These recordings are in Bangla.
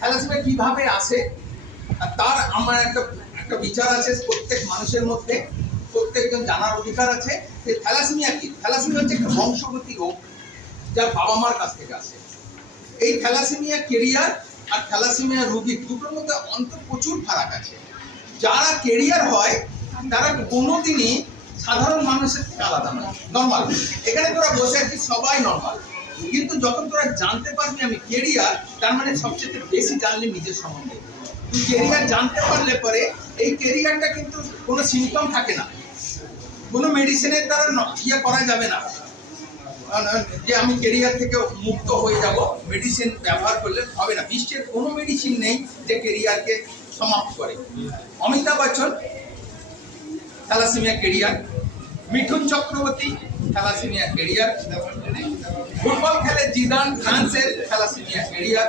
থ্যালাসেমিয়া কিভাবে আসে তার আমার একটা বিচার আছে প্রত্যেক মানুষের মধ্যে, প্রত্যেকজন জানার অধিকার আছে। থ্যালাসেমিয়া কি? থ্যালাসেমিয়া হচ্ছে একটা বংশগত রোগ যা বাবা মার কাছ থেকে আসে। এই থ্যালাসেমিয়া কেরিয়ার আর থ্যালাসেমিয়া রোগীর দুটোর মধ্যে প্রচুর ফারাক আছে। যারা কেরিয়ার হয় তারা কোনোদিনই সাধারণ মানুষের থেকে আলাদা নয়, নর্মাল। এখানে তোরা বসে আছিস সবাই নর্মাল, কিন্তু যখন তোরা জানতে পারবি আমি কেরিয়ার, তার মানে সবচেয়ে বেশি জানলি নিজের সম্বন্ধে। তুই কেরিয়ার জানতে পারলে পরে এই কেরিয়ারটা কিন্তু কোনো সিমটম থাকে না, কোনো মেডিসিনের দ্বারা ইয়ে করা যাবে না যে আমি কেরিয়ার থেকে মুক্ত হয়ে যাব, মেডিসিন ব্যবহার করলে হবে না। বিশ্বের কোনো মেডিসিন নেই যে কেরিয়ারকে সমাপ্ত করে। Amitabh Bachchan thalassemia carrier, Mithun Chakraborty thalassemia carrier, football খেলে জিদান ফ্রান্সের থ্যালাসেমিয়া কেরিয়ার,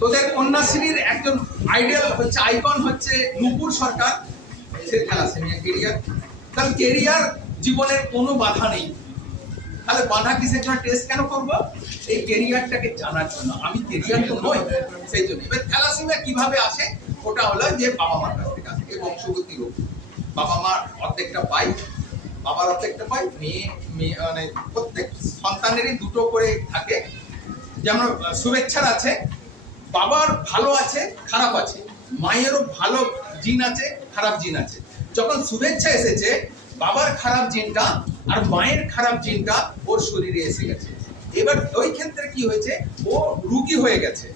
তোদের কন্যাশ্রীর একজন আইডল হচ্ছে, আইকন হচ্ছে নূপুর সরকার, সে থ্যালাসেমিয়া কেরিয়ার। তাহলে কেরিয়ার জীবনের কোনো বাধা নেই। তাহলে বাধা কিসের জন্য? টেস্ট কেন করবো? এই কেরিয়ারটাকে জানার জন্য। আমি কেরিয়ার তো নই, সেই জন্য। এবার থ্যালাসেমিয়া কিভাবে আসে? ওটা হলো যে বাবা মার কাছ থেকে আসে। এই বংশগতি রোগ, বাবা মার অর্ধেকটা পাই, বাবার অর্ধেকটা পাই, মেয়ে মানে প্রত্যেক সন্তানেরই দুটো করে থাকে। যেমন শুভেচ্ছার আছে, বাবার ভালো আছে খারাপ আছে, মায়েরও ভালো জিন আছে খারাপ জিন আছে। যখন শুভেচ্ছা এসেছে, বাবার খারাপ জিনটা আর মায়ের খারাপ জিনটা ওর শরীরে এসে গেছে। এবার ওই ক্ষেত্রে কি হয়েছে, ও রোগী হয়ে গেছে।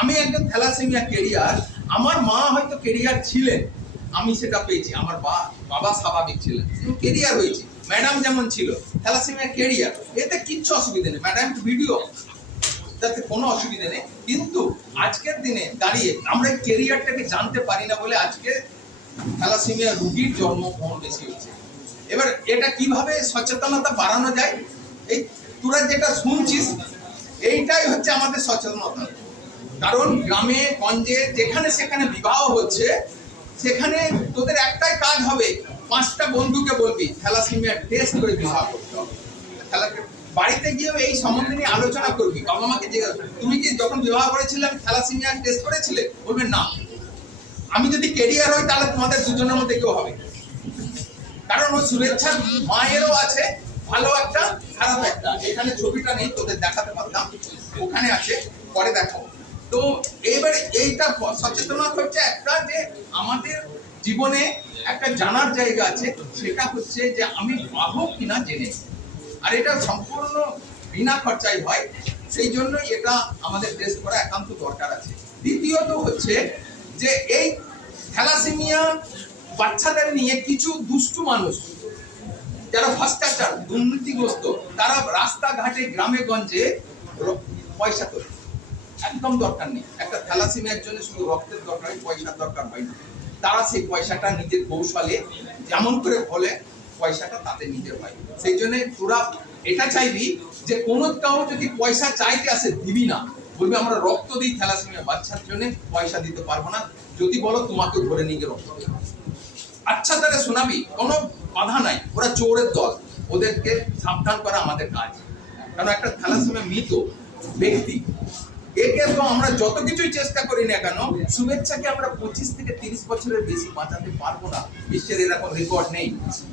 আমি একজন থ্যালাসেমিয়া কেরিয়ার, আমার মা হয়তো কেরিয়ার ছিলেন, আমি সেটা পেয়েছি। আমার বাবা স্বাভাবিক ছিলেন, কেরিয়ার হয়েছে। ম্যাডাম যেমন ছিল থ্যালাসেমিয়া কেরিয়ার, এতে কিচ্ছু অসুবিধা নেই। ম্যাডাম ভিডিও, তাতে কোনো অসুবিধা নেই। কিন্তু আজকের দিনে দাঁড়িয়ে আমরা কেরিয়ারটাকে জানতে পারি না বলে আজকে থ্যালাসেমিয়া রোগীর জন্ম বেশি হচ্ছে। এবার এটা কিভাবে সচেতনতা বাড়ানো যায়? এই তোরা যেটা শুনছিস এইটাই হচ্ছে আমাদের সচেতনতা। কারণ গ্রামে গঞ্জে যেখানে সেখানে বিবাহ হচ্ছে, সেখানে তোদের একটাই কাজ হবে, 5টা বন্ধুকে বলবি থ্যালাসেমিয়া টেস্ট করে বিবাহ করতে হবে। বাড়িতে গিয়েও এই সম্বন্ধে নিয়ে আলোচনা করবি। বাবা মাকে জিজ্ঞাসা, তুমি কি যখন বিবাহ করেছিলে থ্যালাসেমিয়া টেস্ট করেছিলে? বলবে না। আমি যদি কেরিয়ার হই তাহলে তোমাদের দুজনের মধ্যে কেউ হবে। কারণ ও শুভেচ্ছার মায়েরও আছে ভালো একটা খারাপ একটা। এখানে ছবিটা নেই, তোদের দেখাতে পারতাম, ওখানে আছে, পরে দেখো। তো এইবার এইটা সচেতনতা হচ্ছে একটা, যে আমাদের জীবনে একটা জানার জায়গা আছে, সেটা হচ্ছে যে আমি পাবো কিনা জেনে। আর এটা সম্পূর্ণ বিনা খরচায় হয়, সেই জন্য এটা আমাদের টেস্ট করা একান্ত দরকার আছে। দ্বিতীয়ত হচ্ছে যে এই থ্যালাসেমিয়া বাচ্চাদের নিয়ে কিছু দুষ্টু মানুষ যারা ভ্রষ্টাচার দুর্নীতিগ্রস্ত, তারা রাস্তাঘাটে গ্রামে গঞ্জে পয়সা তোলে। একদম দরকার নেই। একটা থ্যালাসেমিয়ার জন্য শুধু রক্তের দরকার হয়, পয়সার দরকার হয় না। তারা সেই পয়সাটা নিজের কৌশলে যেমন করে বলে পয়সাটা তাতে নিজের হয়। সেই জন্য তোরা এটা চাইবি যে কোনো কাউ যদি পয়সা চাইতে আসে দিবি না, বলবি আমরা রক্ত দিই থ্যালাসেমিয়া বাচ্চার জন্য, পয়সা দিতে পারবো না। যদি বলো তোমাকে ধরে নিয়ে রক্ত দেবো, আচ্ছা তারা শোনাবি, কোনো বাধা নাই। ওরা চোরের দল, ওদেরকে সাবধান করা আমাদের কাজ। কারণ একটা থ্যালাসেমিয়া মৃত ব্যক্তি, একে তো আমরা যত কিছুই চেষ্টা করি না কেন, শুভেচ্ছাকে আমরা 25 থেকে 30 বছরের বেশি বাঁচাতে পারবো না। বিশ্বের এরকম রেকর্ড নেই।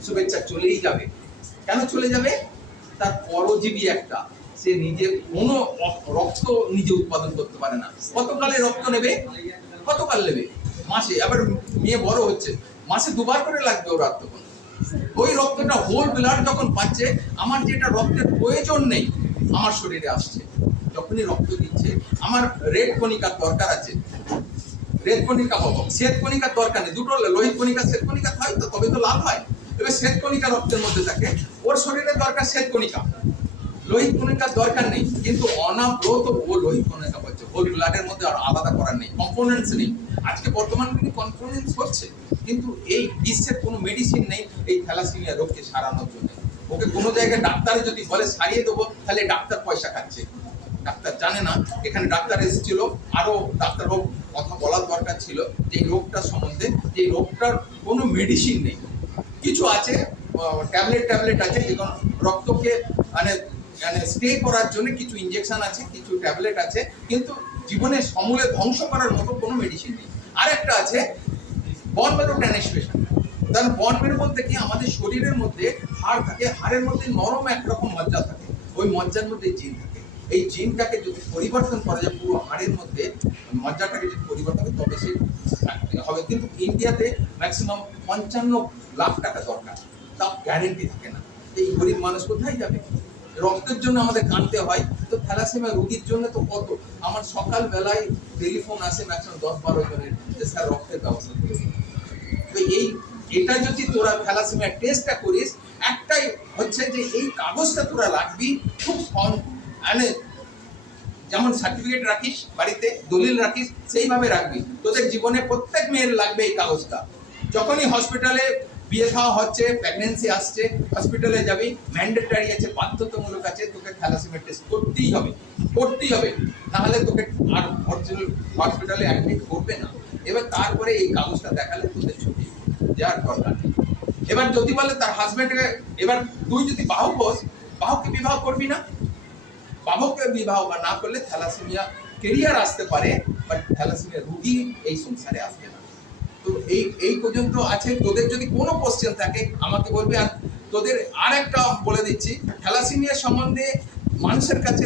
শুভেচ্ছা চলেই যাবে। কেন চলে যাবে? তার পরজীবী একটা, সে নিজে কোনো রক্ত নিজে উৎপাদন করতে পারে না। কতকালে রক্ত নেবে? কতকাল নেবে? মাসে। আবার মেয়ে বড় হচ্ছে, মাসে 2বার করে লাগবে ওর রক্ত। ওই রক্তটা হোল ব্লাড যখন পাচ্ছে, আমার যেটা রক্তের প্রয়োজন নেই আমার শরীরে আসছে, যখনই রক্ত দিচ্ছে। আমার রেড কণিকার দরকার আছে, রেড কণিকা পাবো, শ্বেত কণিকার দরকার নেই। দুটো লোহিত কণিকা শ্বেত কণিকা হয় তো, তবে তো লাভ হয়। এবার শ্বেত কণিকা রক্তের মধ্যে থাকে, ওর শরীরে দরকার শ্বেত কণিকা, লোহিত কণিকার দরকার নেই। কিন্তু অনাব্রত ও লোহিত কণিকা পাচ্ছে, হোল ব্লাডের মধ্যে আর আলাদা করার নেই, কম্পোনেন্টস নেই। আজকে বর্তমানে কিন্তু কম্পোনেন্টস হচ্ছে, কিন্তু এই বিশ্বের কোনো মেডিসিন নেই এই থ্যালাসেমিয়া রোগকে সারানোর জন্য। ওকে কোনো জায়গায় ডাক্তারে যদি বলে সারিয়ে দেবো, তাহলে ডাক্তার পয়সা খাচ্ছে। ডাক্তার জানে না। এখানে ডাক্তার এসেছিল, আরো ডাক্তারবাবু কথা বলার দরকার ছিল যে এই রোগটার সম্বন্ধে, যে রোগটার কোনো মেডিসিন নেই। কিছু আছে ট্যাবলেট আছে, যেমন রক্তকে মানে মানে স্টে করার জন্য কিছু ইনজেকশন আছে, কিছু ট্যাবলেট আছে, কিন্তু জীবনের সমূলে ধ্বংস করার মতো কোনো মেডিসিন নেই। আরেকটা আছে বন মেরু ট্রান্সমিশন। কারণ বন মেরু বলতে কি আমাদের শরীরের মধ্যে হাড় থাকে, হাড়ের মধ্যে নরম একরকম মজ্জা থাকে, ওই মজ্জার মধ্যে জিন থাকে। এই জিনটাকে যদি পরিবর্তন করা যায় পুরো হাড়ের মধ্যে মজ্জাটাকে যদি পরিবর্তন করে তবে সে হবে। কিন্তু ইন্ডিয়াতে ম্যাক্সিমাম 55 লাখ টাকা দরকার, তা গ্যারেন্টি থাকে না। এই গরিব মানুষ কোথায় যাবে? রক্তের জন্য আমাদের কানতে হয়, তো থ্যালাসেমিয়া রোগীর জন্য তো কত। আমার সকাল বেলায় টেলিফোন আসে ম্যাক্সিমাম 10-12 জনের যে স্যার রক্তের ব্যবস্থা করে দিন। তো এটা যদি তোরা থ্যালাসেমিয়া টেস্টটা করিস, একটাই হচ্ছে যে এই কাগজটা তোরা রাখবি খুব মানে যেমন সার্টিফিকেট রাখিস বাড়িতে, দলিল রাখিস, সেইভাবে রাখবি। তোদের জীবনে প্রত্যেক মেয়ের লাগবে এই কাগজটা। যখনই হসপিটালে বিয়ে খাওয়া হচ্ছে, প্রেগনেন্সি আসছে, হসপিটালে যাবি, ম্যান্ডেটরি আছে, বাধ্যতামূলক আছে, তোকে থ্যালাসেমিয়া টেস্ট করতেই হবে, করতেই হবে, তাহলে তোকে আর অরিজিনাল হসপিটালে অ্যাডমিট করবে না। এবার তারপরে এই কাগজটা দেখালে তোদের ছুটি যাওয়ার দরকার নেই। এবার যদি বলে তার হাজবেন্ডকে, এবার তুই যদি বাহক হোস, বাহককে বিবাহ করবি না, বাহককে বিবাহ না করলে থ্যালাসেমিয়া কেরিয়ার আসতে পারে, বাট থ্যালাসেমিয়া রোগী এই সংসারে আসবে না। তো এই পর্যন্ত আছে। তোদের যদি কোনো কোশ্চেন থাকে আমাকে বলবি। আর তোদের আর একটা বলে দিচ্ছি, থ্যালাসেমিয়া সম্বন্ধে মানুষের কাছে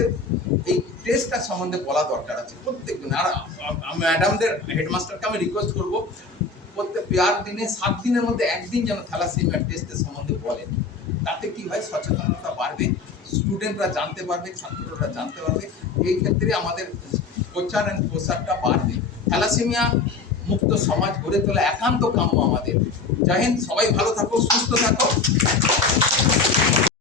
এই টেস্টটা সম্বন্ধে বলা দরকার আছে প্রত্যেকদিন। আর ম্যাডামদের, হেডমাস্টারকে আমি রিকোয়েস্ট করবো প্রত্যেক 4 দিনে 7 দিনের মধ্যে একদিন যেন থ্যালাসেমিয়া টেস্টের সম্বন্ধে বলেন। তাতে কি হয়, সচেতনতা বাড়বে, স্টুডেন্টরা জানতে পারবে, ছাত্ররা জানতে পারবে। এই ক্ষেত্রে আমাদের প্রচার অ্যান্ড প্রসারটা বাড়বে। থ্যালাসেমিয়া মুক্ত সমাজ গড়ে তোলা একান্ত কাম্য আমাদের। জয় হিন্দ, সবাই ভালো থাকো, সুস্থ থাকো।